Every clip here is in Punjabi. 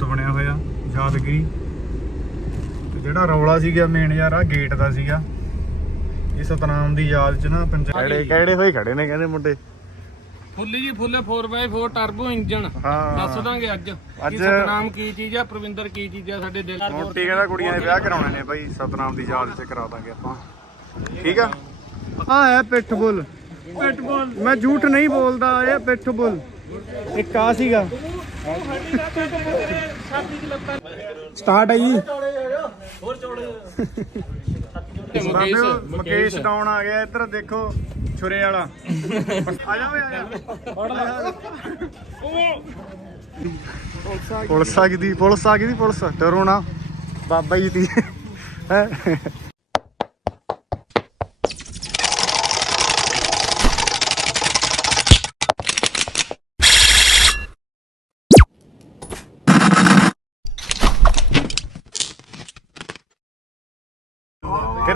ਪੁੱਤ ਬਣਿਆ ਹੋਇਆ ਯਾਦਗਿਰੀ। ਤੇ ਜਿਹੜਾ ਰੌਲਾ ਸੀਗਾ ਮੇਨ ਯਾਰ ਆ ਗੇਟ ਦਾ ਸੀਗਾ। ਇਹ ਸਤਨਾਮ ਦੀ ਯਾਦ ਚ ਨਾ ਪੰਜਾਬ ਕਿਹੜੇ ਕਿਹੜੇ ਹੋਏ ਖੜੇ ਨੇ ਕਹਿੰਦੇ ਮੁੰਡੇ? ਫੁੱਲੀ ਜੀ ਫੁੱਲੇ 4x4 ਟਰਬੋ ਇੰਜਨ ਹਾਂ। ਦੱਸ ਦਾਂਗੇ ਅੱਜ। ਅੱਜ- ਕੀ ਸਤਨਾਮ ਕੀ ਚੀਜ਼ ਆ ਪ੍ਰਵਿੰਦਰ ਕੀ ਚੀਜ਼ ਆ ਸਾਡੇ ਦਿਲ ਮੋਟੀ ਕਹਿੰਦਾ ਕੁੜੀਆਂ ਦੇ ਵਿਆਹ ਕਰਾਉਣੇ ਨੇ ਬਾਈ ਸਤਨਾਮ ਦੀ ਯਾਦ ਚ ਕਰਾ ਦਾਂਗੇ ਆਪਾਂ। ਠੀਕ ਆ? ਆ ਹੈ ਪਿੱਠਬੁਲ। ਪਿੱਠਬੁਲ। ਮੈਂ ਝੂਠ ਨਹੀਂ ਬੋਲਦਾ ਇਹ ਪਿੱਠਬੁਲ। ਇੱਕ ਆ ਸੀਗਾ। ਸਟਾਰਟ ਹੈ ਜੀ। ਮੁਕੇਸ਼ ਮੁਕੇਸ਼ ਡਾਉਨ ਆ ਗਿਆ ਇੱਧਰ ਦੇਖੋ ਛੁਰੇ ਵਾਲਾ। ਆ ਜਾ ਓਏ ਆ ਜਾ। ਪੁਲਿਸ ਆ ਗਈ ਦੀ ਪੁਲਿਸ ਆ ਗਈ ਦੀ ਪੁਲਿਸ। ਡਰੋ ਨਾ। ਬਾਬਾ ਜੀ ਦੀ। ਹੈਂ।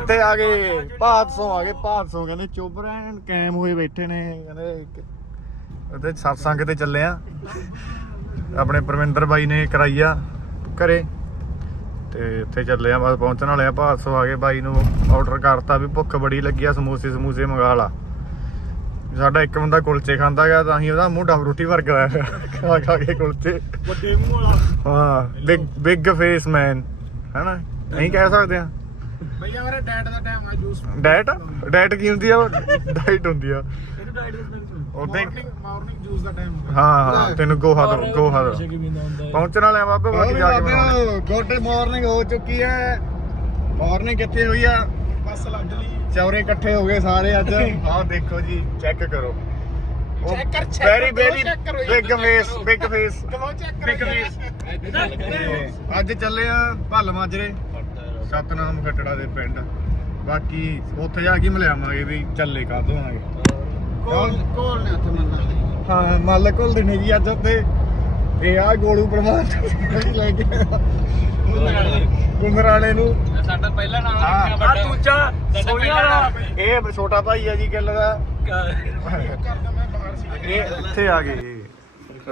ਕਿੱਥੇ ਆ ਗਏ ਭਾਦਸੋਂ ਆ ਗਏ ਭਾਦਸੋਂ ਕਹਿੰਦੇ ਚੁੱਪ ਰਹਿਣ ਕਾਇਮ ਹੋਏ ਬੈਠੇ ਨੇ ਕਹਿੰਦੇ ਉਹਦੇ ਸਤਸੰਗ ਤੇ ਚੱਲੇ ਆ। ਆਪਣੇ ਪਰਮਿੰਦਰ ਬਾਈ ਨੇ ਕਰਾਈ ਆ ਘਰੇ ਤੇ ਉੱਥੇ ਚੱਲੇ ਆ ਬਸ ਪਹੁੰਚਣ ਵਾਲੇ ਆ ਭਾਦਸੋਂ ਆ ਗਏ। ਬਾਈ ਨੂੰ ਆਰਡਰ ਕਰਤਾ ਵੀ ਭੁੱਖ ਬੜੀ ਲੱਗੀ ਆ ਸਮੋਸੇ ਸਮੂਸੇ ਮੰਗਾ ਲਾ। ਸਾਡਾ ਇੱਕ ਬੰਦਾ ਕੁਲਚੇ ਖਾਂਦਾ ਗਿਆ ਤਾਂ ਹੀ ਉਹਦਾ ਮੂੰਹ ਡਬ ਰੋਟੀ ਵਰਗਾ ਹੋਇਆ। ਖਾ ਖਾ ਕੇ ਕੁਲਚੇ। ਵੱਡੇ ਮੂੰਹ ਵਾਲਾ। ਹਾਂ ਬਿਗ ਬਿਗ ਫੇਸ ਮੈਨ ਹੈਨਾ? ਨਹੀਂ ਕਹਿ ਸਕਦੇ ਆ। ਭਈਆ ਮੇਰੇ ਡੈਡ ਦਾ ਟਾਈਮ ਆ ਜੂਸ ਡਾਈਟ ਡਾਈਟ ਕੀ ਹੁੰਦੀ ਆ? ਡਾਈਟ ਹੁੰਦੀ ਆ। ਇਹਨੂੰ ਡਾਈਟ ਉਦਾਂ ਹੀ ਮਾਰਨਿੰਗ ਜੂਸ ਦਾ ਟਾਈਮ ਹਾਂ ਹਾਂ ਤੈਨੂੰ ਗੋਹਾ ਦੋ ਗੋਹਾ ਦੋ। ਪਹੁੰਚਣ ਵਾਲੇ ਆ ਬਾਬੇ ਬਾਕੀ ਜਾ ਕੇ ਬਣਾਉਣੇ। ਗੁੱਡ ਮਾਰਨਿੰਗ ਹੋ ਚੁੱਕੀ ਹੈ। ਮਾਰਨਿੰਗ ਕਿੱਥੇ ਹੋਈ ਆ? ਬਸ ਲੱਗ ਲਈ ਚੌਰੇ ਇਕੱਠੇ ਹੋ ਗਏ ਸਾਰੇ ਅੱਜ। ਆਹ ਦੇਖੋ ਜੀ ਚੈੱਕ ਕਰੋ। Check ਕਰ, check ਵੈਰੀ ਕਰੋ, ਵੈਰੀ check ਕਰੋ, ਬਿਗ check ਫੇਸ ਕਰੋ। ਬਿਗ ਫੇਸ ਕਲੋ ਚੈੱਕ ਬਿਗ ਫੇਸ ਅੱਜ ਚੱਲੇ ਆ ਭੱਲ ਮਾਜਰੇ ਸਤਨਾਮ ਖੱਟੜਾ ਦੇ ਪਿੰਡ। ਬਾਕੀ ਉੱਥੇ ਜਾ ਕੇ ਮਿਲਾਵਾਂਗੇ ਵੀ ਚੱਲੇ ਕਾਦੋਂ ਆਗੇ ਕੋਲ ਕੋਲ ਨੇ ਉੱਥੇ ਮੰਨਣਾ ਹਾਂ ਮੱਲ ਘੁਲਦੇ ਨੇ ਜੀ ਅੱਜ ਉੱਤੇ ਇਹ ਆ ਗੋਲੂ ਪ੍ਰਮਾਨ ਲੈ ਕੇ ਗੁੰਗਰਾਲੇ ਨੂੰ। ਸਾਡਾ ਪਹਿਲਾ ਨਾਮ। ਲਿਖਿਆ ਵੱਡਾ। ਦੂਜਾ ਸੋਨੀਆ ਦਾ। ਇਹ ਛੋਟਾ ਭਾਈ ਆ ਜੀ ਕਿੱਲ ਦਾ। ਇਹ ਇੱਥੇ ਆ ਗਏ।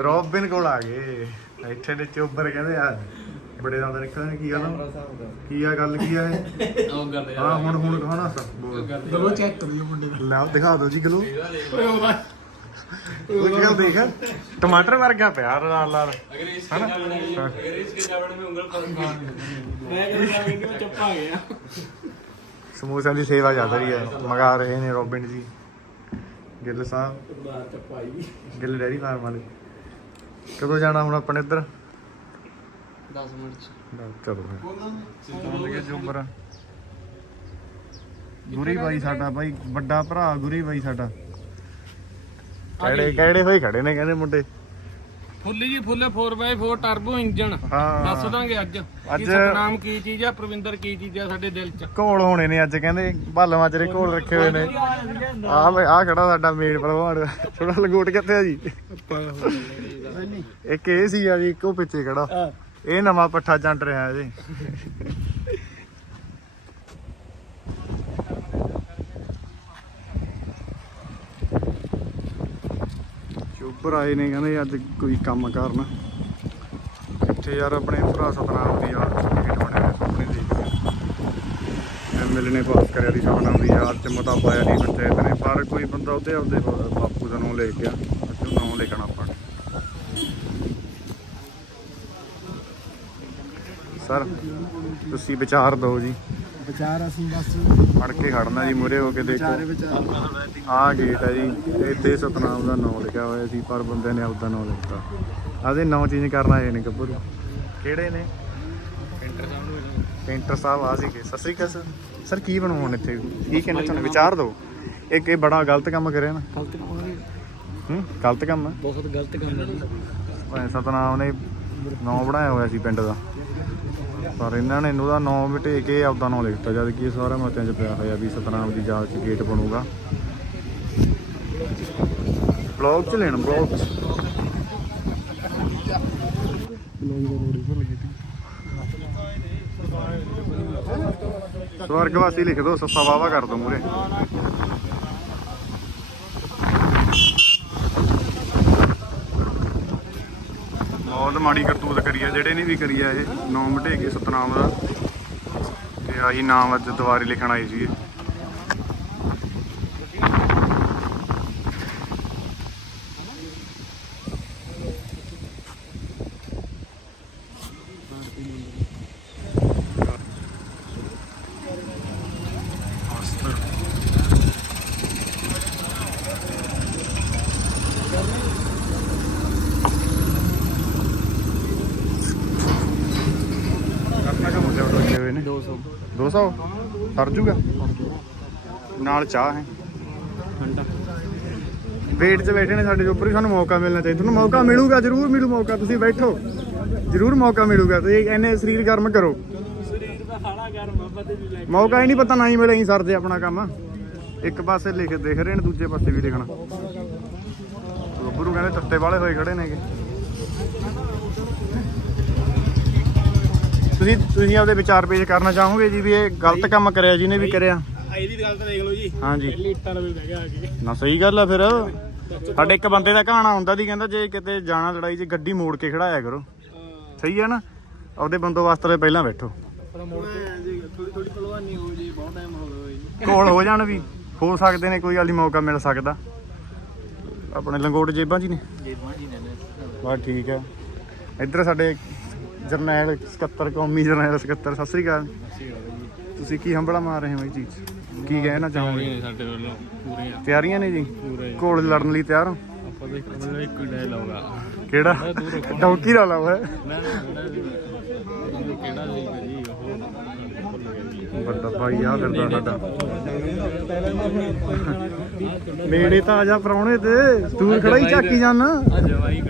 ਰੋਬਿਨ ਕੋਲ ਆ ਗਏ। ਇੱਥੇ ਦੇ ਚੋਬਰ ਕਹਿੰਦੇ ਆ। ਬੜੇ ਨਾਲ ਦਾ ਨਿਕਲਣਾ ਕੀ ਆ? ਨਾ ਕੀ ਆ ਗੱਲ ਕੀ ਆ ਇਹ? ਹਾਂ ਹੁਣ ਹੁਣ ਕਹਣਾ ਸਰ ਬੋਲ। ਗਲੋ ਚੈੱਕ ਕਰਿਓ ਮੁੰਡੇ ਦਾ। ਲਓ ਦਿਖਾ ਦਿਓ ਜੀ ਗਲੋ। ਉਹ ਕਿਹੜਾ ਦੇਖ। ਟਮਾਟਰ ਵਰਗਾ ਪਿਆ ਲਾਲ ਲਾਲ। ਅਗਰ ਇਸ ਕੇ ਜਾਵਣੇ ਅਗਰ ਇਸ ਕੇ ਜਾਵਣੇ ਉਂਗਲ ਪਰ ਮਾਰ ਮੈਂ ਕਹਿੰਦਾ ਕਿ ਉਹ ਚੱਪਾ ਗਿਆ। ਸਮੋਸਿਆਂ ਦੀ ਸੇਵਾ ਜ਼ਿਆਦਾ ਹੀ ਹੈ ਮੰਗਾ ਰਹੇ ਨੇ Robin ji. Gill Sahib. Chappai Gill dairy farm ਵਾਲੇ। ਕਦੋਂ ਜਾਣਾ ਹੁਣ ਆਪਣੇ ਇੱਧਰ? 10 ਮਿੰਟ ਚ। ਚਲੋ ਫਿਰ। ਪਹੁੰਚ ਗਏ ਜੁਮਰ ਗੁਰੀ ਬਾਈ ਸਾਡਾ ਬਾਈ ਵੱਡਾ ਭਰਾ ਗੁਰੀ ਬਾਈ ਸਾਡਾ। ਕਿਹੜੇ ਕਿਹੜੇ ਹੋਏ ਖੜੇ ਨੇ ਕਹਿੰਦੇ ਮੁੰਡੇ? ਫੁੱਲੀ ਜੀ ਫੁੱਲੇ 4x4 ਟਰਬੋ ਇੰਜਨ ਹਾਂ। ਦੱਸ ਦਾਂਗੇ ਅੱਜ। ਅੱਜ- ਕੀ ਸਤਨਾਮ ਕੀ ਚੀਜ਼ ਆ ਪ੍ਰਵਿੰਦਰ ਕੀ ਚੀਜ਼ ਆ ਸਾਡੇ ਦਿਲ ਚ। ਘੋਲ ਹੋਣੇ ਨੇ ਅੱਜ ਕਹਿੰਦੇ ਭੱਲ ਮਾਜਰੇ ਘੋਲ ਰੱਖੇ ਹੋਏ ਨੇ। ਆ ਆ ਖੜਾ ਸਾਡਾ ਮੇਨ ਭਲਵਾਨ। ਥੋੜਾ ਲੰਗੋਟ ਕਿੱਥੇ ਆ ਜੀ? ਇੱਕ ਇਹ ਸੀ ਆ ਜੀ ਇੱਕ ਉਹ ਪਿੱਛੇ ਖੜਾ। ਇਹ ਨਵਾਂ ਪੱਠਾ ਜੰਟ ਰਿਹਾ ਜੀ। ਚੋਬਰ ਆਏ ਨੇ, ਕਹਿੰਦੇ ਅੱਜ ਕੋਈ ਕੰਮ ਕਰਨਾ। ਇੱਥੇ ਯਾਰ ਆਪਣੇ ਭਰਾ ਸਤਨਾਮ ਦੀ ਯਾਦ ਸਰਟੀਫਿਕੇਟ ਬਣਿਆ ਹੋਇਆ ਸਾਹਮਣੇ ਐਮਐਲਏ ਨੇ ਪਾਸ ਕਰਿਆ ਦੀ ਸਤਨਾਮ ਦੀ ਯਾਦ ਚ, ਮਤਾ ਪਾਇਆ ਦੀ ਪੰਚਾਇਤ ਨੇ, ਪਰ ਕੋਈ ਬੰਦਾ ਉਹਦੇ ਆਪਦੇ ਬਾਪੂ ਦਾ ਨਾਮ ਲੈ ਗਿਆ ਅੱਜ ਉਹ ਨਾਮ ਲਿਖਣਾ ਆਪਾਂ ਨੇ। ਸਰ ਤੁਸੀਂ ਵਿਚਾਰ ਦਿਓ ਜੀ। ਵਿਚਾਰ ਅਸੀਂ ਬਸ ਫੜ ਕੇ ਖੜਨਾ ਜੀ ਮੂਰੇ ਹੋ ਕੇ ਦੇਖੋ। ਵਿਚਾਰੇ ਵਿਚਾਰ। ਆਹ ਗੇਟ ਹੈ ਜੀ ਇੱਥੇ ਸਤਨਾਮ ਦਾ ਨਾਮ ਲਿਖਿਆ ਹੋਇਆ ਸੀ ਪਰ ਬੰਦੇ ਨੇ ਆਪਦਾ ਨਾਮ ਲਿਖਤਾ। ਆਦੇ ਨਾਮ ਚੇਂਜ ਕਰਨਾ ਆਏ ਨੇ ਗੱਭਰੂ। ਕਿਹੜੇ ਨੇ? ਪੇਂਟਰ ਸਾਹਿਬ ਨੂੰ ਪੇਂਟਰ ਸਾਹਿਬ ਆ ਸੀਗੇ। ਸਤਿ ਸ੍ਰੀ ਅਕਾਲ ਸਰ। ਸਰ ਕੀ ਬਣਾਉਣ ਇੱਥੇ? ਕੀ ਕਹਿੰਦੇ ਤੁਹਾਨੂੰ ਵਿਚਾਰ ਦਿਓ। ਇੱਕ ਇਹ ਬੜਾ ਗਲਤ ਕੰਮ ਕਰਿਆ ਨਾ। ਗਲਤ ਕੰਮ ਹੈ ਗਲਤ ਕੰਮ ਹੈ। ਬਹੁਤ ਗਲਤ ਕੰਮ ਹੈ ਜੀ। ਸਤਨਾਮ ਨੇ ਨਾਮ ਬਣਾਇਆ ਹੋਇਆ ਸੀ ਪਿੰਡ ਦਾ। ਪਰ ਇਹਨਾਂ ਨੇ ਉਹਦਾ ਨਾਮ ਮਿਟੇ ਕੇ ਆਪਦਾ ਨਾਮ ਲਿਖਤਾ, ਜਦ ਕਿ ਇਹ ਸਾਰਾ ਮਤਿਆਂ 'ਚ ਪਿਆ ਹੋਇਆ ਵੀ ਸਤਨਾਮ ਦੀ ਯਾਦ 'ਚ ਗੇਟ ਬਣੂਗਾ। ਬਲੌਗ 'ਚ ਲੈਣ ਬਲੌਗ 'ਚ। ਸਵਰਗਵਾਸੀ ਲਿਖ ਦੋ, ਸੱਸਾ ਵਾਵਾ ਕਰ ਦੋ ਮੂਰੇ ਬਹੁਤ ਮਾੜੀ ਕਰਤੂਤ ਕਰੀ ਆ, ਜਿਹੜੇ ਨੇ ਵੀ ਕਰੀ ਆ ਇਹ, ਨਾਮ ਵਢੇ ਸਤਨਾਮ ਦਾ। ਤੇ ਆਹੀ ਨਾਮ ਅੱਜ ਦੁਬਾਰੇ ਲਿਖਣ ਆਏ ਸੀਗੇ ਕਰਨਾ ਕੰਮ ਤੇ ਆਰਡਰ ਕੀਤੇ ਹੋਏ ਨੇ 200 200 ਸਰ ਜੂਗਾ। ਨਾਲ ਚਾਹ ਹੈ। ਠੰਡਾ ਵੇਟ 'ਚ ਬੈਠੇ ਨੇ ਸਾਡੇ ਉੱਪਰ ਵੀ ਸਾਨੂੰ ਮੌਕਾ ਮਿਲਣਾ ਚਾਹੀਦਾ। ਤੁਹਾਨੂੰ ਮੌਕਾ ਮਿਲੂਗਾ ਜ਼ਰੂਰ ਮਿਲੂ ਮੌਕਾ ਤੁਸੀਂ ਬੈਠੋ। ਜ਼ਰੂਰ ਮੌਕਾ ਮਿਲੂਗਾ ਤੁਸੀਂ ਐਨੇ ਸਰੀਰ ਗਰਮ ਕਰੋ। ਸਰੀਰ ਦਾ ਗਰਮ ਪਤੇ ਮੌਕਾ ਹੀ ਨਹੀਂ ਪਤਾ ਨਾ ਹੀ ਮਿਲੇ ਹੀ ਸਰ ਆਪਣਾ ਕੰਮ। ਇੱਕ ਪਾਸੇ ਲਿਖ ਦੇਖ ਰਹੇ ਨੇ ਦੂਜੇ ਪਾਸੇ ਵੀ ਲਿਖਣਾ। ਗੱਭਰੂ ਕਹਿੰਦੇ ਤੱਤੇ ਵਾਲੇ ਹੋਏ ਖੜੇ ਨੇਗੇ। ਤੁਸੀਂ ਤੁਸੀਂ ਆਪਦੇ ਵਿਚਾਰ ਪੇਸ਼ ਕਰਨਾ ਚਾਹੋਗੇ ਜੀ ਵੀ ਇਹ ਗਲਤ ਕੰਮ ਕਰਿਆ ਜਿਹਨੇ ਵੀ ਕਰਿਆ? ਇਹਦੀ ਗੱਲ ਤਾਂ ਦੇਖ ਲਓ ਜੀ। ਹਾਂਜੀ। ਲੀਟਰ ਵੀ ਬਹਿ ਗਿਆ ਆ ਕੇ। ਨਾ ਸਹੀ ਗੱਲ ਆ ਫਿਰ। ਸਾਡੇ ਇੱਕ ਬੰਦੇ ਦਾ ਕਹਾਣਾ ਹੁੰਦਾ ਦੀ ਕਹਿੰਦਾ ਜੇ ਕਿਤੇ ਜਾਣਾ ਲੜਾਈ 'ਚ ਗੱਡੀ ਮੋੜ ਕੇ ਖੜਾਇਆ ਕਰੋ। ਸਹੀ ਹੈ ਨਾ? ਆਪਦੇ ਬੰਦੋਬਸਤ ਲਈ ਪਹਿਲਾਂ ਬੈਠੋ। ਥੋੜੀ ਥੋੜੀ ਪਹਿਲਵਾਨੀ ਹੋ ਜੀ ਬਹੁਤ ਟਾਈਮ ਹੋ ਗਿਆ ਜੀ। ਕੋਲ ਹੋ ਜਾਣ ਵੀ। ਹੋ ਸਕਦੇ ਨੇ ਕੋਈ ਨਹੀਂ ਮੌਕਾ ਮਿਲ ਸਕਦਾ। ਆਪਣੇ ਲੰਗੋਟ ਜੇਬਾਂ ਹੀ ਨੇ। ਜੇਦਵਾਂ ਜੀ ਨੇ ਬਸ ਠੀਕ ਹੈ ਇੱਧਰ ਸਾਡੇ ਜਰਨੈਲ ਸਕੱਤਰ ਕੌਮੀ ਜਰਨੈਲ ਸਕੱਤਰ ਸਤਿ ਸ੍ਰੀ ਅਕਾਲ। ਤੁਸੀਂ ਕੀ ਹੰਬੜਾ ਮਾਰ ਰਹੇ ਹੋ ਇਹ ਚੀਜ਼? ਕੀ ਕਹਿਣਾ ਚਾਹੋਗੇ ਨੇ ਸਾਡੇ ਵੱਲੋਂ ਪੂਰੇ ਤਿਆਰੀਆਂ ਨੇ ਜੀ? ਪੂਰੇ ਕੋਲ ਲੜਨ ਲਈ ਤਿਆਰ ਹੋ? ਆਪਾਂ ਦੇਖ ਮਤਲਬ ਇੱਕ ਡਾਇਲੌਗ ਆ। ਕਿਹੜਾ? ਡੌਂਕੀ ਦਾ ਲਾਵਾ ਨਾ ਨਾ ਕਿਹੜਾ ਸੀਗਾ ਜੀ ਉਹ ਵੱਡਾ ਭਾਈ ਆ ਫਿਰਦਾ ਸਾਡਾ। ਨੇੜੇ ਤਾਂ ਆ ਜਾ ਪਰੌਣੇ ਤੇ। ਦੂਰ ਖੜਾ ਹੀ ਝਾਕੀ ਜਾਨ। ਜਵਾਈ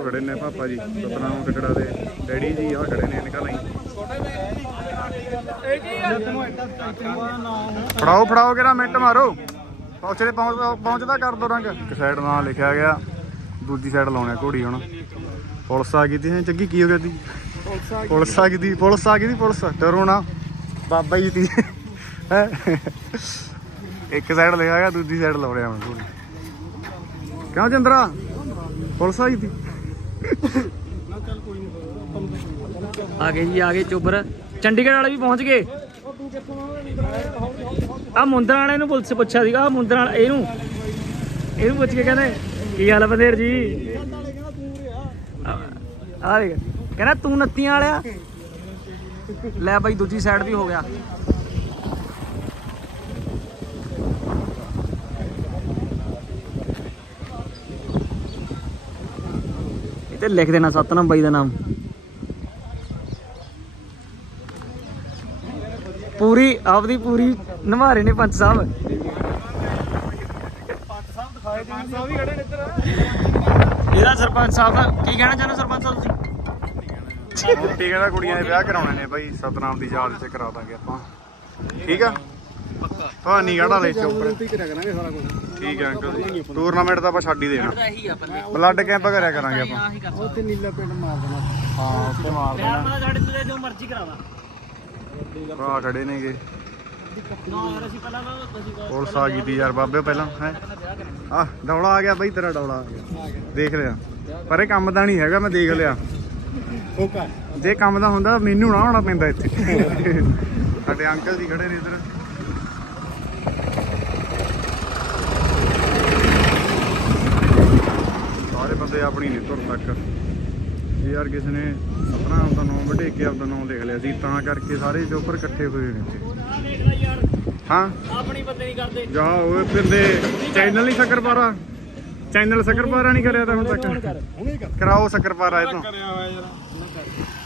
ਉਹ ਖੜੇ ਨੇ ਪਾਪਾ ਜੀ, ਸਤਨਾਮ ਟਕੜਾ ਦੇ ਡੈਡੀ ਜੀ ਆ ਖੜੇ ਨੇ ਨਿਕਲ ਆਈ। ਫੜਾਓ ਫੜਾਓ ਕਿਹੜਾ ਮਿੰਟ ਮਾਰੋ। ਪਹੁੰਚਦੇ ਪਹੁੰਚਦਾ ਕਰ ਦੋ ਰੰਗ। ਇੱਕ ਸਾਈਡ ਨਾਂ ਲਿਖਿਆ ਗਿਆ, ਦੂਜੀ ਸਾਈਡ ਲਾਉਣਾ ਘੋੜੀ ਹੁਣ। ਪੁਲਿਸ ਆ ਗਈ ਤੀ ਚੱਗੀ ਕੀ ਹੋ ਗਿਆ ਤੀ? ਪੁਲਿਸ ਆ ਗਈ ਤੀ, ਪੁਲਿਸ ਆ ਗਈ ਤੀ, ਪੁਲਿਸ। ਡਰੋ ਨਾ। ਬਾਬਾ ਜੀ ਤੀ ਇੱਕ ਸਾਈਡ ਲਿਖਿਆ ਗਿਆ, ਦੂਜੀ ਸਾਈਡ ਲਾਉਣਿਆ ਹੁਣ ਘੋੜੀ। ਕਿਉਂ ਚੰਦਰਾ ਪੁਲਿਸ ਆਈ ਤੀ? ਆ ਗਏ ਜੀ, ਆ ਗਏ ਚੋਬਰ। ਚੰਡੀਗੜ੍ਹ ਵਾਲੇ ਵੀ ਪਹੁੰਚ ਗਏ? ਆ ਮੁੰਦਰਾਂ ਵਾਲੇ ਨੂੰ ਪੁਲਿਸ ਪੁੱਛਿਆ ਸੀਗਾ ਆ ਮੁੰਦਰਾਂ ਵਾਲਾ, ਇਹਨੂੰ। ਇਹਨੂੰ ਪੁੱਛ ਕੇ ਕਹਿੰਦੇ, ਕੀ ਹਾਲ ਆ ਬਥੇਰ ਜੀ? ਆ ਦੇਖ, ਕਹਿੰਦਾ ਤੂੰ ਨੱਤੀਆਂ ਵਾਲਿਆ। ਲੈ ਬਾਈ, ਦੂਜੀ ਸਾਈਡ ਵੀ ਹੋ ਗਿਆ। ਤੇ ਲਿਖ ਦੇਣਾ ਸਤਨਾਮ ਬਾਈ ਦਾ ਨਾਮ। ਪੂਰੀ, ਆਪਦੀ ਪੂਰੀ ਨਿਭਾ ਨੇ ਪੰਚ ਸਾਹਿਬ। ਇਹਦਾ ਸਰਪੰਚ ਸਾਹਿਬ ਦਾ ਕੀ ਕਹਿਣਾ ਚਾਹੁੰਦੇ ਸਰਪੰਚ ਸਾਹਿਬ ਤੁਸੀਂ? ਮੋਟੀ ਕਹਿੰਦਾ ਕੁੜੀਆਂ ਦੇ ਵਿਆਹ ਕਰਾਉਣੇ ਨੇ ਬਾਈ, ਸਤਨਾਮ ਦੀ ਯਾਦ 'ਚ ਕਰਾ ਦਾਂਗੇ ਆਪਾਂ। ਠੀਕ ਆ? ਪੱਕਾ। ਨਹੀਂ ਗੜਾ ਲੈ ਚੋਪਰ ਕਰਿਆ ਕਰਾਂਗੇ ਸਾਰਾ ਕੁਝ ਠੀਕ ਹੈ ਅੰਕਲ ਜੀ। ਟੂਰਨਾਮੈਂਟ ਤਾਂ ਆਪਾਂ ਛੱਡ ਹੀ ਦੇਣਾ। ਇਹੀ ਆ ਪੱਲੇ ਬਲੱਡ ਕੈਂਪ ਕਰਿਆ ਕਰਾਂਗੇ ਆਪਾਂ। ਆਹੀ ਕਰ ਉੱਥੇ ਨੀਲਾ ਪਿੰਡ ਮਾਰ ਦੇਣਾ। ਹਾਂ ਉੱਥੇ ਮਾਰ ਪਿਆਰ ਨਾਲ ਸਾਡੇ ਤੇ ਜੋ ਮਰਜ਼ੀ ਕਰਾਵਾ। ਭਰਾ ਖੜੇ ਨੇਗੇ। ਨਾ ਯਾਰ ਅਸੀਂ ਪਹਿਲਾਂ ਤਾਂ ਅਸੀਂ ਬਹੁਤ ਪੁਲਿਸ ਆ ਗਈ ਤੀ ਯਾਰ ਬਾਬੇ ਪਹਿਲਾਂ ਹੈ? ਆ ਡੌਲਾ ਆ ਗਿਆ ਬਾਈ ਤੇਰਾ ਡੌਲਾ ਆ ਗਿਆ। ਦੇਖ ਲਿਆ। ਪਰ ਇਹ ਕੰਮ ਦਾ ਨਹੀਂ ਹੈਗਾ ਮੈਂ ਦੇਖ ਲਿਆ। ਜੇ ਕੰਮ ਦਾ ਹੁੰਦਾ ਮੈਨੂੰ ਨਾ ਆਉਣਾ ਪੈਂਦਾ ਇੱਥੇ। ਸਾਡੇ ਅੰਕਲ ਜੀ ਖੜੇ ਨੇ ਇੱਧਰ। ਸਾਰੇ ਬੰਦੇ ਆਪਣੀ ਨਹੀਂ ਤੁਰ ਤੱਕ। ਜੇ ਯਾਰ ਕਿਸੇ ਨੇ ਆਪਣਾ ਆਪਦਾ ਨਾਮ ਵਢੇ ਕੇ ਆਪਦਾ ਨਾਮ ਲਿਖ ਲਿਆ ਸੀ ਤਾਂ ਕਰਕੇ ਸਾਰੇ ਚੋਪਰ ਇਕੱਠੇ ਹੋਏ ਨੇ। ਇੱਥੇ ਹਾਂ? ਆਪਣੀ ਬੰਦੇ ਨਹੀਂ ਕਰਦੇ। ਜਾ ਓਏ ਫਿਰਦੇ ਚੈਨਲ ਨਹੀਂ ਸ਼ੱਕਰਪਾਰਾ ਚੈਨਲ ਸ਼ੱਕਰਪਾਰਾ ਨਹੀਂ ਕਰਿਆ ਤਾਂ ਹੁਣ ਤੱਕ। ਕਰਾਓ ਸ਼ੱਕਰਪਾਰਾ ਇਹ ਤੋਂ। ਕਰਿਆ ਹੋਇਆ ਯਾਰ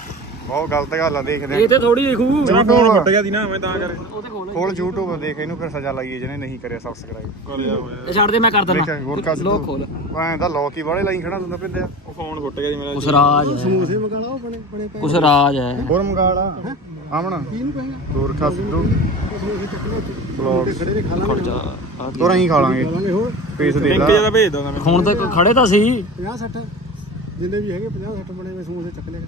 ਬਹੁਤ ਗਲਤ ਗੱਲ ਆ ਦੇਖਦੇ ਇਹ ਤੇ ਥੋੜੀ ਦੇਖੂ। YouTube ਗਿਆ ਦੀ ਨਾ ਮੈਂ ਤਾਂ ਕਰ ਉਹਦੇ ਕੋਲ ਖੋਲ YouTube ਦੇਖ ਇਹਨੂੰ ਫਿਰ ਸਜ਼ਾ ਲਾਈਏ ਜਿਹਨੇ ਨਹੀਂ ਕਰਿਆ ਸਬਸਕ੍ਰਾਈਬ ਕਰਿਆ ਹੋਇਆ। ਇਹ ਛੱਡ ਦੇ ਮੈਂ ਕਰ ਦਿੰਦਾ। ਹੋਰ ਲੋਕ ਖੋਲ। ਐਂ ਤਾਂ ਲੋਕ ਹੀ ਵਾਲੇ ਲਾਈ ਖੜਾ ਹੁੰਦਾ ਪਿੰਦਿਆ ਉਹ ਫੋਨ ਫੁੱਟ ਗਿਆ ਜੀ ਮੇਰਾ। ਕੁਛ ਰਾਜ ਹੈ। ਸਮੋਸੇ ਮੰਗਾਣਾ ਉਹ ਬਣੇ ਬਣੇ ਪਏ। ਕੁਛ ਰਾਜ ਹੈ। ਹੋਰ ਮੰਗਾਲਾ ਆਮਣਾ। ਕੀ ਨੂੰ ਕਹੇਗਾ ਦੋਰਖਾ ਸਿੱਧੂ। ਬਲੌਗ ਖੜੇ ਖਾ ਲਾਂਗੇ। ਤੋਰਾਂ ਹੀ ਖਾ ਲਾਂਗੇ। ਪੀਸ ਦੇ ਲਿੰਕ ਲਾ। ਜ਼ਿਆਦਾ ਭੇਜ ਦੋਗਾ ਮੈਂ। ਹੁਣ ਤੱਕ ਖੜੇ ਤਾਂ ਸੀ। 50 60 ਜਿੰਨੇ ਵੀ ਹੈਗੇ 50 60 ਬਣੇ ਹੋਏ ਸਮੋਸੇ ਚੱਕ ਲਿਆ।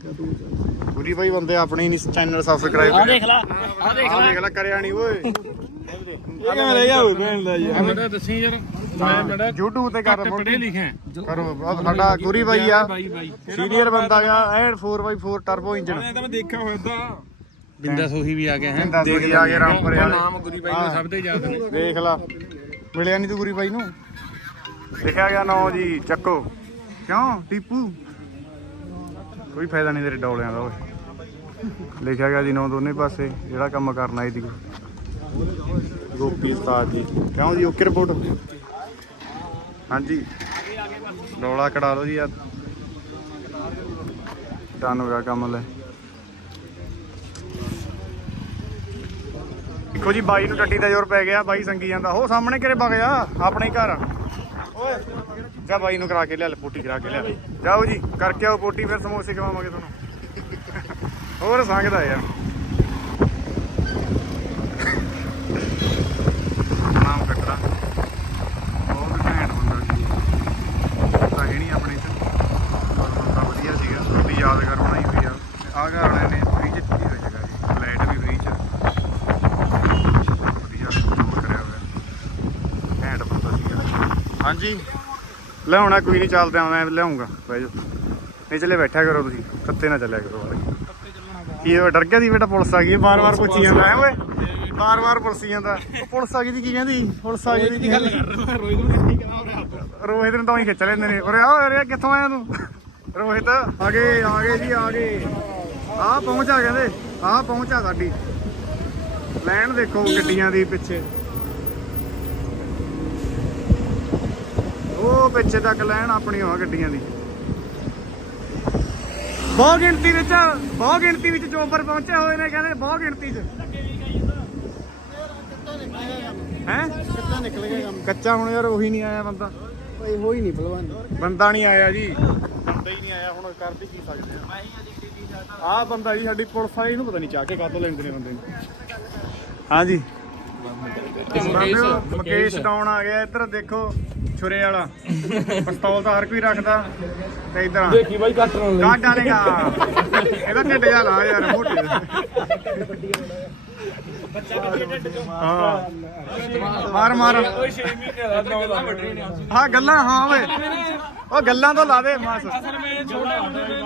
ਪੂਰੀ ਬਾਈ ਬੰਦੇ ਆਪਣੀ ਨਹੀਂ ਚੈਨਲ ਸਬਸਕ੍ਰਾਈਬ ਆ ਦੇਖ ਲੈ ਆ ਦੇਖ ਲੈ। ਕਰਿਆ ਨਹੀਂ ਓਏ। ਇਹ ਕਿਵੇਂ ਰਹਿ ਗਿਆ ਹੋਵੇ ਭੈਣ ਦਾ ਯਾਰ? ਦੱਸੀ ਯਾਰ। YouTube ਤੇ ਕਰ ਪੜੇ ਲਿਖੇ ਕਰੋ ਸਾਡਾ ਗੁਰੀ ਬਾਈ ਆ। ਸੀਨੀਅਰ ਬੰਦਾ ਗਾ ਐ 4x4 ਟਰਬੋ ਇੰਜਨ ਤਾਂ ਮੈਂ ਦੇਖਿਆ ਹੋਇਆ ਤਾਂ। ਬਿੰਦਾ ਸੋਹੀ ਵੀ ਆ ਗਿਆ ਹੈ। ਵਜੇ ਆ ਗਏ ਰਾਮਪੁਰੇ ਵਾਲੇ ਨਾਮ ਗੁਰੀ ਬਾਈ ਨੂੰ ਸਭ ਦੇ ਯਾਦ ਨੇ। ਦੇਖ ਲਾ। ਮਿਲਿਆ ਨਹੀਂ ਤੂੰ ਗੁਰੀ ਬਾਈ ਨੂੰ? ਲਿਖਿਆ ਗਿਆ ਨਾਂ ਜੀ ਚੱਕੋ। ਕਿਉਂ? ਟੀਪੂ? ਕੋਈ ਫਾਇਦਾ ਨਹੀਂ ਤੇਰੇ ਡੌਲਿਆਂ ਦਾ, ਓਏ। ਲਿਖਿਆ ਗਿਆ ਜੀ ਨਾਂ ਦੋਨੇ ਪਾਸੇ, ਜਿਹੜਾ ਕੰਮ ਕਰਨਾ ਇਹਦੀ ਗੋਪੀ ਉਸਤਾਦ ਜੀ। ਕਿਉਂ ਜੀ, ਓਕੇ ਰਿਪੋਰਟ ਹਾਂਜੀ। ਡੋਲਾ ਕਢਾ ਲਓ ਜੀ ਆ ਡਨ ਹੋ ਗਿਆ ਕੰਮ ਲੈ। ਦੇਖੋ ਜੀ, ਬਾਈ ਨੂੰ ਟੱਟੀ ਦਾ ਜ਼ੋਰ ਪੈ ਗਿਆ, ਬਾਈ ਸੰਗੀ ਜਾਂਦਾ। ਉਹ ਸਾਹਮਣੇ ਘਰੇ ਵਗ ਜਾ ਆਪਣੇ ਘਰ। ਓਏ। ਜਾ ਬਾਈ ਨੂੰ ਕਰਾ ਕੇ ਲਿਆ ਲੈ ਪੋਟੀ ਕਰਾ ਕੇ ਲਿਆ। ਜਾਓ ਜੀ, ਕਰਕੇ ਆਓ ਪੋਟੀ, ਫਿਰ ਸਮੋਸੇ ਖਵਾਵਾਂਗੇ ਤੁਹਾਨੂੰ। ਹੋਰ ਸੰਗਦਾ ਯਾਰ। ਨਾਮ ਕੱਟਦਾ ਬਹੁਤ ਘੈਂਟ ਬੰਦਾ ਸੀ। ਤਾਂ ਹੈ ਨਹੀਂ ਆਪਣੇ ਚ। ਪਰ ਬੰਦਾ ਵਧੀਆ ਸੀਗਾ। ਥੋੜੀ ਯਾਦਗਾਰ ਬਣਾਈ ਹੋਈ ਆ। ਆਹ ਘਰ ਵਾਲਿਆਂ ਨੇ ਫ੍ਰੀ ਚ ਦਿੱਤੀ ਹੋਈ ਜਗ੍ਹਾ ਜੀ। ਫਲੈਟ ਵੀ ਫ੍ਰੀ ਚ। ਵਧੀਆ ਕੰਮ ਕਰਿਆ ਹੋਇਆ। ਘੈਂਟ ਬੰਦਾ ਸੀਗਾ। ਹਾਂਜੀ। ਲਿਆਉਣਾ ਕੋਈ ਨਹੀਂ ਚੱਲਦੇ ਆ ਮੈਂ ਲਿਆਉਂਗਾ। ਬਹਿ ਜਾਓ। ਨਹੀਂ ਚਲੇ ਬੈਠਿਆ ਕਰੋ ਤੁਸੀਂ। ਕੱਤੇ ਨਾ ਚੱਲਿਆ ਕਰੋ ਕੀ ਉਹ ਡਰ ਗਿਆ ਦੀ ਬੇਟਾ ਪੁਲਿਸ ਆ ਗਈ। ਬਾਰ-ਬਾਰ ਪੁੱਛੀ ਜਾਂਦਾ ਹੈ ਓਏ। ਬਾਰ-ਬਾਰ ਪੁਲਿਸ ਜਾਂਦਾ। ਉਹ ਪੁਲਿਸ ਆ ਗਈ ਦੀ ਕੀ ਕਹਿੰਦੀ? ਪੁਲਿਸ ਆ ਗਈ ਦੀ ਕੀ ਗੱਲ ਰੋਹਿਤ ਨੂੰ ਤਾਂ ਹੀ ਖਿੱਚ ਲੈਂਦੇ ਨੇ। ਉਰੇ ਆ ਆ, ਕਿੱਥੋਂ ਆਇਆ ਤੂੰ? ਰੋਹਿਤ ਆ ਗਏ ਆ ਗਏ ਜੀ ਆ ਗਏ। ਆ ਪਹੁੰਚਾ ਕਹਿੰਦੇ ਆ ਪਹੁੰਚਾ ਸਾਡੀ। ਲੈਣ ਦੇਖੋ ਗੱਡੀਆਂ ਦੀ ਪਿੱਛੇ। ਉਹ ਪਿੱਛੇ ਤੱਕ ਲੈਣ ਆਪਣੀ ਹੋਆ ਗੱਡੀਆਂ ਦੀ। ਬਹੁਤ ਗਿਣਤੀ ਵਿੱਚ ਬਹੁਤ ਗਿਣਤੀ ਵਿੱਚ ਚੋਪਰ ਪਹੁੰਚੇ ਹੋਏ ਨੇ ਕਹਿੰਦੇ ਬਹੁਤ ਗਿਣਤੀ 'ਚ। ਹੈ? ਕਿੱਦਾਂ ਨਿਕਲ ਗਿਆ ਕੰਮ ਕੱਚਾ ਹੁਣ ਯਾਰ ਉਹੀ ਨਹੀਂ ਆਇਆ ਬੰਦਾ। ਓਏ ਹੋਈ ਨਹੀਂ ਭਲਵਾਨ। ਬੰਦਾ ਨਹੀਂ ਆਇਆ ਜੀ। ਬੰਦਾ ਹੀ ਨਹੀਂ ਆਇਆ ਹੁਣ ਕਰਦੇ ਕੀ ਸਕਦੇ ਆ। ਆਹ ਬੰਦਾ ਜੀ ਸਾਡੀ ਪੁਲਿਸ ਵਾਲੀ ਨੂੰ ਪਤਾ ਨਹੀਂ ਚਾਹ ਕੇ ਕਾਤੋਂ ਲੈਂਦੇ ਨੇ ਬੰਦੇ ਨੂੰ। ਹਾਂਜੀ। ਮੁਕੇਸ਼ ਮੁਕੇਸ਼ ਡਾਉਣ ਆ ਗਿਆ ਇੱਧਰ ਦੇਖੋ ਛੁਰੇ ਵਾਲਾ। ਪਿਸਤੌਲ ਤਾਂ ਹਰ ਕੋਈ ਰੱਖਦਾ ਤੇ ਇਧਰ ਦੇਖੀ ਬਾਈ ਕੱਟ ਰੋਣ ਕਾਟ ਡਾਲੇਗਾ ਇਹਦਾ ਢਿੱਡ ਜਾ ਲਾ ਯਾਰ ਮੋਟੇ ਹਾਂ। ਮਾਰ ਮਾਰ। ਓਏ 6 ਮਹੀਨੇ ਦਾ ਗੱਲਾਂ ਵੱਢ ਰਹੇ ਨੇ ਹਾਂ ਗੱਲਾਂ ਹਾਂ ਓਏ। ਉਹ ਗੱਲਾਂ ਤੋਂ ਲਾ ਦੇ ਮਾਸ। ਅਸਲ ਵਿੱਚ ਛੋਟੇ ਹੁੰਦੇ ਨੇ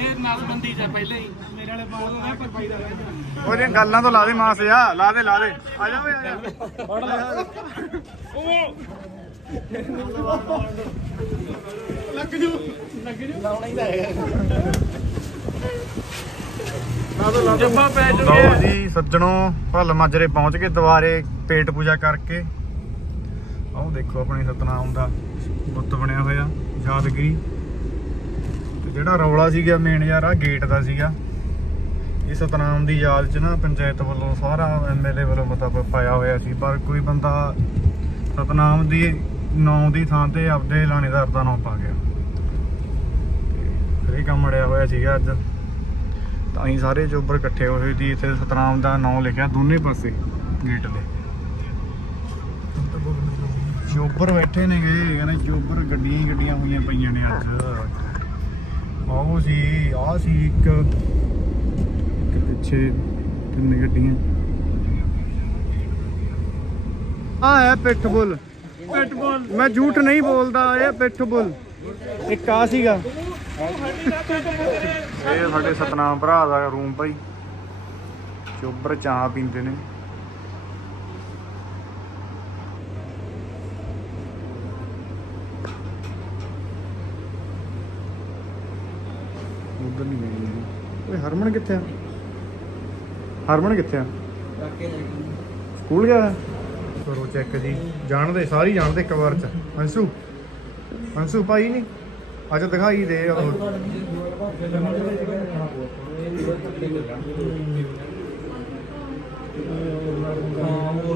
ਇਹ ਨਸਬੰਦੀ ਚ ਪਹਿਲੇ ਹੀ। ਦਾ ਉਹਦੀਆਂ ਗੱਲਾਂ ਤੋਂ ਲਾ ਦੇ ਮਾਸ ਆ ਲਾ ਦੇ ਲਾ ਦੇ। ਆ ਜਾ ਓਏ ਆ ਜਾ। ਜੱਫਾ ਪੈ ਲਓ ਜੀ ਸੱਜਣੋ ਭੱਲ ਮਾਜਰੇ ਪਹੁੰਚ ਕੇ ਦੁਬਾਰੇ ਪੇਟ ਪੂਜਾ ਕਰਕੇ। ਆਹ ਦੇਖੋ ਆਪਣੇ ਸਤਨਾਮ ਦਾ ਬੁੱਤ ਬਣਿਆ ਹੋਇਆ ਯਾਦਗਰੀ। ਤੇ ਜਿਹੜਾ ਰੌਲਾ ਸੀਗਾ ਮੇਨ ਯਾਰ ਆ ਗੇਟ ਦਾ ਸੀਗਾ। ਇਹ ਸਤਨਾਮ ਦੀ ਯਾਦ ਚ ਨਾ ਪੰਚਾਇਤ ਵੱਲੋਂ ਸਾਰਾ ਐਮਐਲਏ ਵੱਲੋਂ ਮਤਲਬ ਪਾਇਆ ਹੋਇਆ ਸੀ, ਪਰ ਕੋਈ ਬੰਦਾ ਸਤਨਾਮ ਦੀ ਨਾਂ ਦੀ ਥਾਂ ਤੇ ਆਪਦੇ ਲਾਣੇਦਾਰ ਦਾ ਨਾਂ ਪਾ ਗਿਆ। ਤੇ ਇਹ ਕੰਮ ਅੜਿਆ ਹੋਇਆ ਸੀਗਾ ਅੱਜ। ਤਾਂ ਅਸੀਂ ਸਾਰੇ ਚੋਬਰ ਇਕੱਠੇ ਹੋਏ ਸੀ, ਇੱਥੇ ਸਤਨਾਮ ਦਾ ਨਾਮ ਲਿਖਿਆ ਦੋਨੇ ਪਾਸੇ ਗੇਟ ਦੇ ਚੋਬਰ ਬੈਠੇ ਨੇ ਗਏ ਕਹਿੰਦੇ ਚੋਬਰ ਗੱਡੀਆਂ ਹੀ ਗੱਡੀਆਂ ਹੋਈਆਂ ਪਈਆਂ ਨੇ ਅੱਜ। ਆਹੋ ਸੀ, ਆਹ ਸੀ ਇੱਕ ਪਿੱਛੇ ਤਿੰਨ ਗੱਡੀਆਂ। ਆ ਹੈ ਪਿੱਠਬੁਲ। ਪਿੱਠਬੁਲ ਮੈਂ ਝੂਠ ਨਹੀਂ ਬੋਲਦਾ ਇਹ ਪਿੱਠਬੁਲ। ਇੱਕ ਆ ਸੀਗਾ। ਇਹ ਸਾਡੇ ਸਤਨਾਮ ਭਰਾ ਦਾ ਰੂਮ ਭਾਈ। ਚੋਬਰ ਚਾਹ ਪੀਂਦੇ ਨੇ। ਉਧਰ ਨਹੀਂ ਗਏ। ਓਏ ਹਰਮਨ ਕਿੱਥੇ ਆ? ਹਰਮਨ ਕਿੱਥੇ ਆ? ਸਕੂਲ ਗਿਆ? ਕਰੋ ਚੈੱਕ ਜੀ। ਜਾਣਦੇ ਸਾਰੀ ਜਾਣਦੇ ਇੱਕ ਵਾਰ ਚ। ਅੰਸ਼ੂ ਅੰਸ਼ੂ ਭਾਈ ਨਹੀਂ ਅੱਜ ਦਿਖਾਈ ਦੇ ਉਹ ਹੋਰ।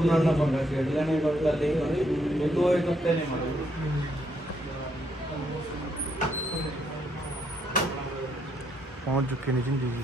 ਨਾਲ ਨਾ ਪੰਗਾ ਛੇੜ ਲੈਣੇ ਗੱਲ ਕਰਦੇ ਉਹ ਦੋ ਇੱਕ ਕੁੱਤੇ ਨੇ ਮਾਰੇ। ਪਹੁੰਚ ਚੁੱਕੇ ਨੇ ਜਿੰਦੀ ਜੀ।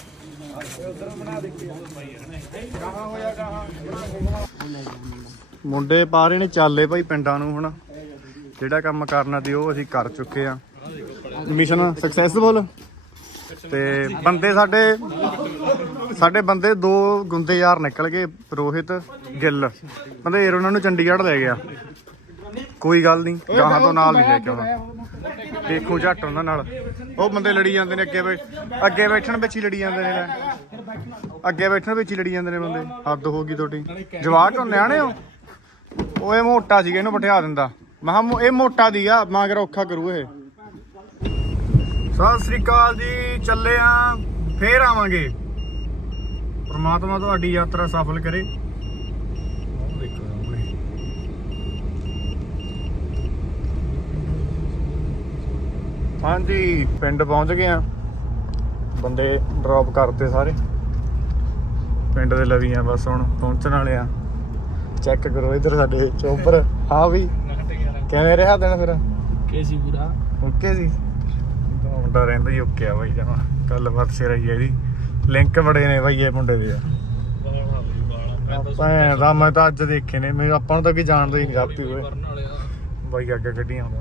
ਮੁੰਡੇ ਪਾ ਰਹੇ ਨੇ ਚਾਲੇ ਭਾਈ ਪਿੰਡਾਂ ਨੂੰ ਹੁਣ। ਜਿਹੜਾ ਕੰਮ ਕਰਨਾ ਤੇ ਉਹ ਅਸੀਂ ਕਰ ਚੁੱਕੇ ਆ। ਮਿਸ਼ਨ ਸਕਸੈਸਫੁਲ ਤੇ ਬੰਦੇ ਸਾਡੇ ਸਾਡੇ ਬੰਦੇ ਦੋ ਗੁੰਦੇ ਯਾਰ ਨਿਕਲ ਗਏ ਰੋਹਿਤ ਗਿੱਲ। ਬੰਦੇ ਯਾਰ ਉਹਨਾਂ ਨੂੰ ਚੰਡੀਗੜ੍ਹ ਲੈ ਗਿਆ। ਕੋਈ ਗੱਲ ਨਹੀਂ ਗਾਹਾਂ ਤੋਂ ਨਾਲ ਨਹੀਂ ਲੈ ਕੇ ਆਉਣਾ। ਦੇਖੋ ਝੱਟ ਉਹਨਾਂ ਨਾਲ। ਉਹ ਬੰਦੇ ਲੜੀ ਜਾਂਦੇ ਨੇ ਅੱਗੇ ਬੈ ਅੱਗੇ ਬੈਠਣ ਵਿੱਚ ਹੀ ਲੜੀ ਜਾਂਦੇ ਨੇ। ਅੱਗੇ ਬੈਠਣ ਵਿੱਚ ਹੀ ਲੜੀ ਜਾਂਦੇ ਨੇ ਬੰਦੇ। ਹੱਦ ਹੋ ਗਈ ਤੁਹਾਡੀ। ਜਵਾਕ ਹੋ ਨਿਆਣੇ ਹੋ। ਉਹ ਇਹ ਮੋਟਾ ਸੀਗਾ, ਇਹਨੂੰ ਬਿਠਾ ਦਿੰਦਾ। ਮੈਂ ਕਿਹਾ, ਇਹ ਮੋਟਾ ਦੀਗਾ ਮਗਰ ਔਖਾ ਕਰੂ ਇਹ। ਸਤਿ ਸ੍ਰੀ ਅਕਾਲ ਜੀ, ਚੱਲੇ ਆ, ਫੇਰ ਆਵਾਂਗੇ। ਪ੍ਰਮਾਤਮਾ ਤੁਹਾਡੀ ਯਾਤਰਾ ਸਫਲ ਕਰੇ ਉਹ ਦੇਖੋ ਸਾਹਮਣੇ। ਹਾਂਜੀ ਪਿੰਡ ਪਹੁੰਚ ਗਏ ਆ। ਬੰਦੇ ਡ੍ਰੌਪ ਕਰਤੇ ਸਾਰੇ। ਪਿੰਡ ਦੇ ਲਵੀ ਆ ਬਸ ਹੁਣ ਪਹੁੰਚਣ ਵਾਲੇ ਆ। ਚੈੱਕ ਕਰੋ ਇਧਰ ਸਾਡੇ ਚੋਪਰ। ਹਾਂ ਵੀ। ਕਿਵੇਂ ਰਿਹਾ ਦਿਨ ਫਿਰ? ਕੇਸੀ ਪੂਰਾ। ਓਕੇ ਜੀ ਮੁੰਡਾ ਰਹਿੰਦਾ ਹੀ ਓਕੇ ਆ ਬਾਈ ਜਮਾ ਗੱਲਬਾਤ ਸਿਰ ਹੈ ਇਹਦੀ। ਲਿੰਕ ਬੜੇ ਨੇ ਬਾਈ ਇਹ ਮੁੰਡੇ ਦੇ ਭੈਣ ਦਾ ਮੈਂ ਤਾਂ ਅੱਜ ਦੇਖੇ ਨੇ। ਮੈਂ ਆਪਾਂ ਨੂੰ ਤਾਂ ਕੀ ਜਾਣਦਾ ਹੀ ਨਹੀਂ ਰਾਤੀ ਹੋਏ। ਬਾਈ ਅੱਗੇ ਗੱਡੀਆਂ ਆਉਂਦਾ